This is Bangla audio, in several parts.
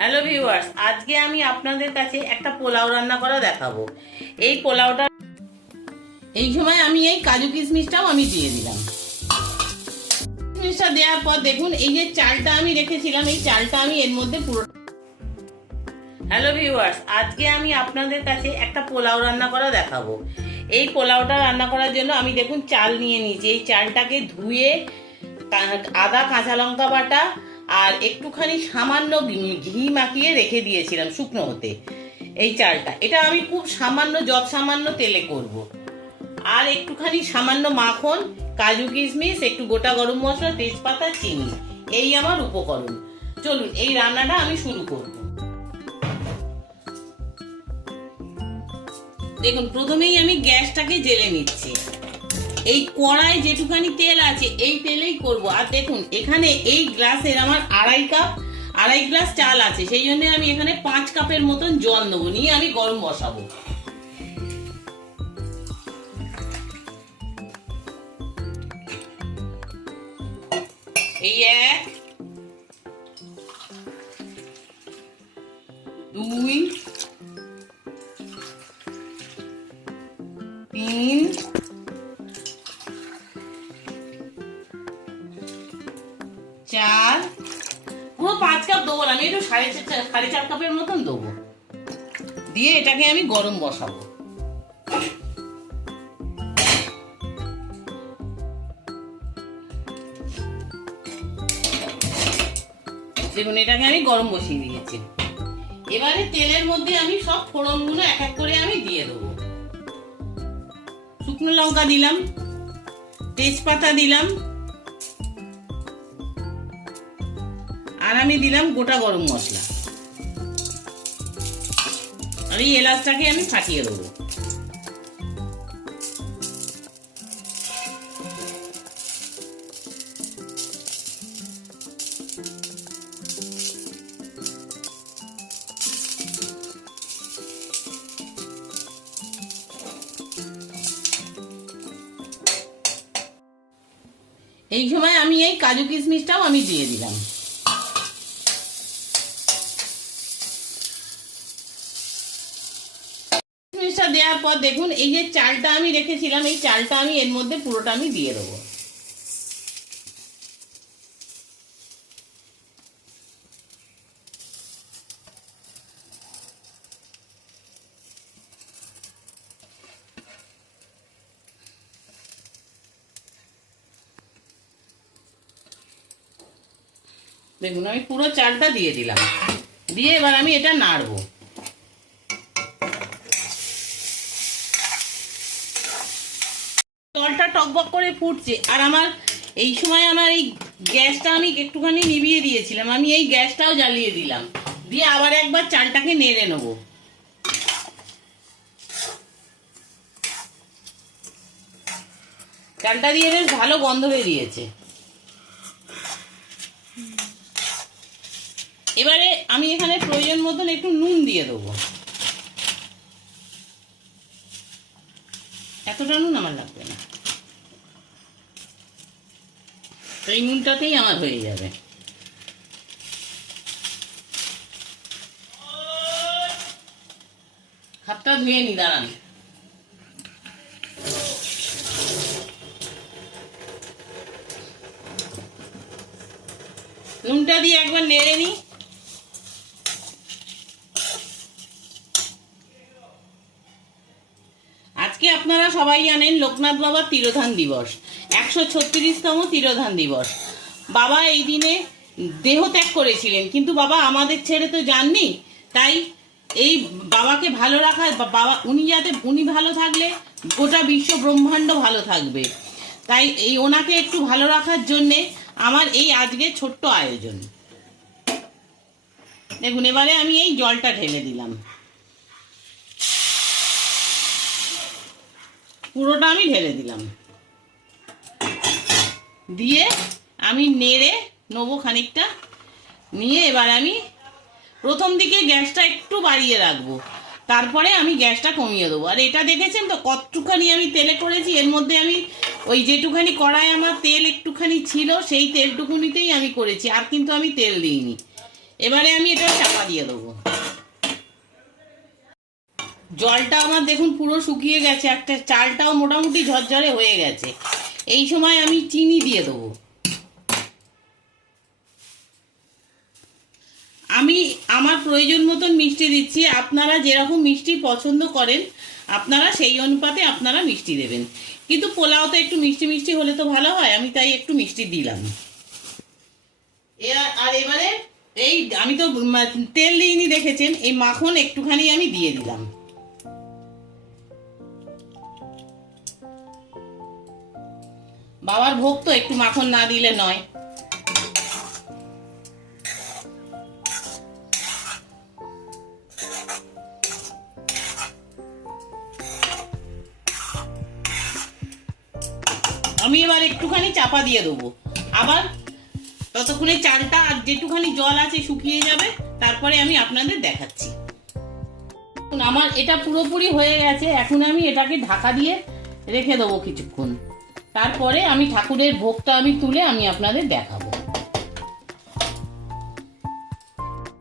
হ্যালো ভিউয়ার্স, আজকে আমি আপনাদের কাছে একটা পোলাও রান্না করা দেখাবো। এই পোলাওটা এই সময় আমি এই কাজু কিশমিশটাও আমি দিয়ে দিলাম। কিশমিশটা দেওয়ার পর দেখুন, এই যে চালটা আমি রেখেছিলাম, এই চালটা আমি এর মধ্যে পুরো। হ্যালো ভিউয়ার্স, আজকে আমি আপনাদের কাছে একটা পোলাও রান্না করা দেখাবো। এই পোলাওটা রান্না করার জন্য আমি দেখুন চাল নিয়ে নিয়েছি। এই চালটাকে ধুয়ে আদা কাঁচা লঙ্কা বাটা আর একটুখানি সামান্য ঘি মাখিয়ে রেখে দিয়েছিলাম শুকনো হতে। এই চালটা এটা আমি খুব সামান্য সামান্য তেলে করব। আর একটুখানি সামান্য মাখন, কাজু কিশমিশ, একটু গোটা গরম মশলা, তেজপাতা, চিনি, এই আমার উপকরণ। চলুন এই রান্নাটা আমি শুরু করব। দেখুন, প্রথমেই আমি গ্যাসটাকে জ্বেলে নিচ্ছি। এই কড়াই যেটুখানি তেল আছে এই তেলেই করব। আর দেখুন, এখানে এই গ্লাসের আমার আড়াই গ্লাস চাল আছে, সেই জন্য আমি এখানে 5 কাপের মতন জল নেবো, নিয়ে আমি গরম বসাবো। এই 1 2 3 4, পুরো 5 কাপ দেবো না, আমি একটু সাড়ে চার কাপের মতন দেবো। দিয়ে এটাকে আমি গরম বসাবো। দেখুন, এটাকে আমি গরম বসিয়ে দিয়েছি। এবারে তেলের মধ্যে আমি সব ফোড়নগুলো এক এক করে আমি দিয়ে দেবো। শুকনো লঙ্কা দিলাম, তেজপাতা দিলাম, আর আমি দিলাম গোটা গরম মশলা, আর এই এলাচটাকে আমি ফাটিয়ে দেবো। এই সময় আমি এই কাজু কিশমিশটাও আমি দিয়ে দিলাম। কিশমিশটা দেওয়ার পর দেখুন, এই যে চালটা আমি রেখেছিলাম, এই চালটা আমি এর মধ্যে পুরোটা আমি দিয়ে দেবো। দেখুন, আমি পুরো চালটা দিয়ে দিলাম। দিয়ে এবার আমি এটা নাড়বো। জলটা টকবক করে ফুটছে, আর আমার এই সময় আমার এই গ্যাসটা আমি একটুখানি নিভিয়ে দিয়েছিলাম, আমি এই গ্যাসটাও জ্বালিয়ে দিলাম। দিয়ে আবার একবার চালটাকে নেড়ে নেবো। চালটা দিয়ে বেশ ভালো গন্ধ বেরিয়েছে। এবারে আমি এখানে প্রয়োজন মতন একটু নুন দিয়ে দেবো। এতটা নুন আমার লাগবে না, এই নুনটাতেই আমার হয়ে যাবে। হাতটা ধুয়ে নি, দাঁড়ান। নুনটা দিয়ে একবার নেড়ে নি। আজকে আপনারা সবাই জানেন লোকনাথ বাবার তিরোধান দিবস, 136তম তিরোধান দিবস। বাবা এই দিনে দেহত্যাগ করেছিলেন, কিন্তু বাবা আমাদের ছেড়ে তো যাননি। তাই এই বাবাকে ভালো রাখা, বাবা উনি ভালো থাকলে গোটা বিশ্ব ব্রহ্মাণ্ড ভালো থাকবে। তাই এই ওনাকে একটু ভালো রাখার জন্যে আমার এই আজকে ছোট্ট আয়োজন। দেখুন, এবারে আমি এই জলটা ঢেলে দিলাম, পুরোটা আমি ঢেলে দিলাম। দিয়ে আমি নেড়ে নেবো খানিকটা। নিয়ে এবার আমি প্রথম দিকে গ্যাসটা একটু বাড়িয়ে রাখবো, তারপরে আমি গ্যাসটা কমিয়ে দেবো। আর এটা দেখেছেন তো কতটুখানি আমি তেলে করেছি। এর মধ্যে আমি ওই যেটুখানি কড়াই আমার তেল একটুখানি ছিল, সেই তেলটুকুনিতেই আমি করেছি, আর কিন্তু আমি তেল দিইনি। এবারে আমি এটা চাপা দিয়ে দেবো। জলটা আমার দেখুন পুরো শুকিয়ে গেছে, একটা চালটাও মোটামুটি ঝরঝরে হয়ে গেছে। এই সময় আমি চিনি দিয়ে দেবো। আমি আমার প্রয়োজন মতন মিষ্টি দিচ্ছি, আপনারা যেরকম মিষ্টি পছন্দ করেন আপনারা সেই অনুপাতে আপনারা মিষ্টি দেবেন, কিন্তু পোলাওতে একটু মিষ্টি মিষ্টি হলে তো ভালো হয়, আমি তাই একটু মিষ্টি দিলাম। আর এবারে এই আমি তো তেল দিইনি দেখেছেন, এই মাখন একটুখানি আমি দিয়ে দিলাম। বাবার ভোগ তো একটু মাখন না দিলে নয়। আমি এবার একটুখানি চাপা দিয়ে দেবো, আবার ততক্ষণে চালটা আর যেটুখানি জল আছে শুকিয়ে যাবে, তারপরে আমি আপনাদের দেখাচ্ছি। আমার এটা পুরোপুরি হয়ে গেছে, এখন আমি এটাকে ঢাকা দিয়ে রেখে দেবো কিছুক্ষণ, তারপরে আমি ঠাকুরের ভোগটা আমি তুলে আমি আপনাদের দেখাবো।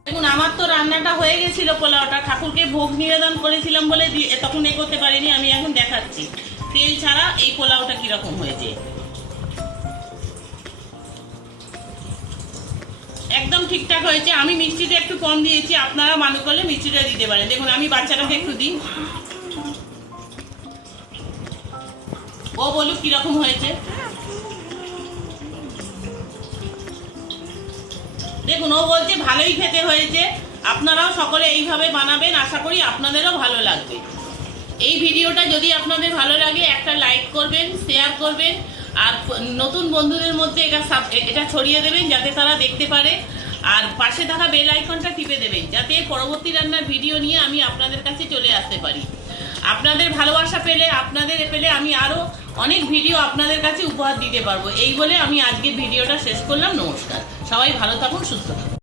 দেখুন আমার তো রান্নাটা হয়ে গেছিল, পোলাওটা ঠাকুরকে ভোগ নিবেদন করেছিলাম বলে তখন এ করতে পারিনি, আমি এখন দেখাচ্ছি তেল ছাড়া এই পোলাওটা কিরকম হয়েছে। একদম ঠিকঠাক হয়েছে। আমি মিষ্টিটা একটু কম দিয়েছি, আপনারা মনে করলে মিষ্টিটা দিতে পারেন। দেখুন আমি বাচ্চাটাকে একটু দিই, ও বলুক কিরকম হয়েছে। দেখুন ও বলছে ভালোই খেতে হয়েছে। আপনারাও সকলে এইভাবে বানাবেন, আশা করি আপনাদেরও ভালো লাগবে। এই ভিডিওটা যদি আপনাদের ভালো লাগে একটা লাইক করবেন, শেয়ার করবেন, আর নতুন বন্ধুদের মধ্যে এটা ছড়িয়ে দেবেন যাতে তারা দেখতে পারে, আর পাশে থাকা বেল আইকনটা টিপে দেবেন যাতে পরবর্তী রান্নার ভিডিও নিয়ে আমি আপনাদের কাছে চলে আসতে পারি। আপনাদের ভালোবাসা পেলে আমি আরও অনেক ভিডিও আপনাদের কাছে উপহার দিতে পারবো। এই বলে আমি আজকের ভিডিওটা শেষ করলাম। নমস্কার, সবাই ভালো থাকুন, সুস্থ থাকুন।